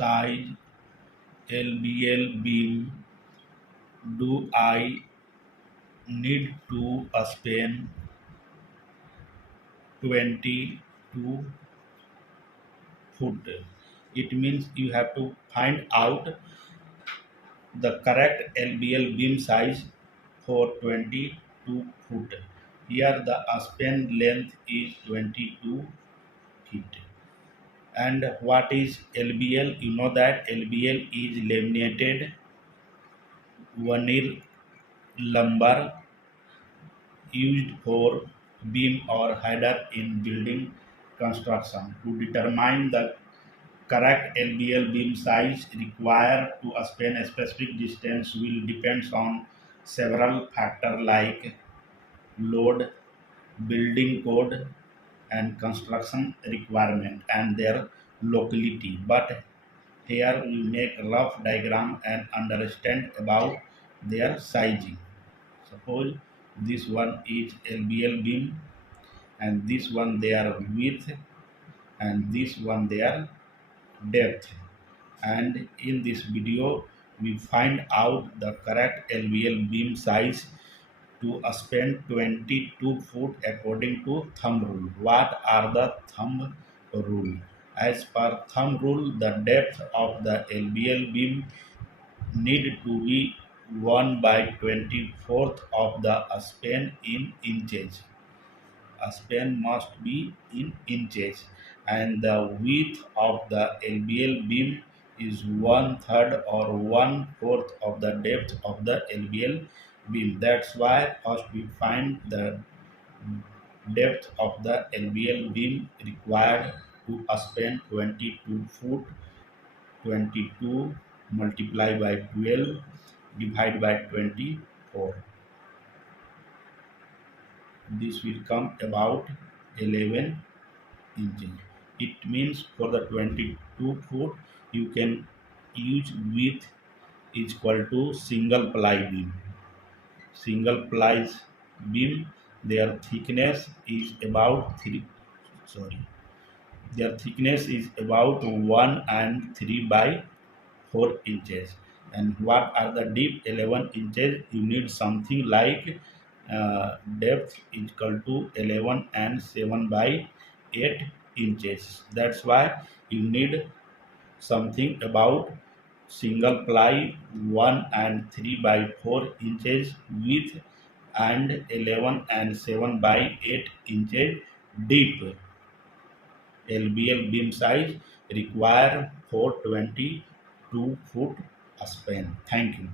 size LVL beam do I need to spend 22 foot? It means you have to find out the correct LVL beam size for 22 foot. Here the span length is 22 feet. And what is LVL? You know that LVL is laminated veneer lumber used for beam or header in building construction. To determine the correct LVL beam size required to span a specific distance will depend on several factors like load, building code, and construction requirement and their locality. But here we make a rough diagram and understand about their sizing. Suppose this one is LVL beam and this one their width and this one their depth. And in this video we find out the correct LVL beam size to span 22 foot according to thumb rule. What are the thumb rule? As per thumb rule, the depth of the LVL beam need to be 1 by 24th of the span in inches. A span must be in inches, and the width of the LVL beam is 1/3 or 1/4 of the depth of the LVL beam. That's why first we find the depth of the LVL beam required to span 22 foot. 22 multiplied by 12 divided by 24. This will come about 11 inches. It means for the 22 foot you can use width is equal to single ply beam. Single ply beam, their thickness is about 3 sorry their thickness is about 1 and 3 by 4 inches. And what are the deep? 11 inches. You need something like depth is equal to 11 and 7 by 8 inches. That's why you need something about single ply 1 and 3 by 4 inches width and 11 and 7 by 8 inches deep. LVL beam size require for 22 foot span. Thank you.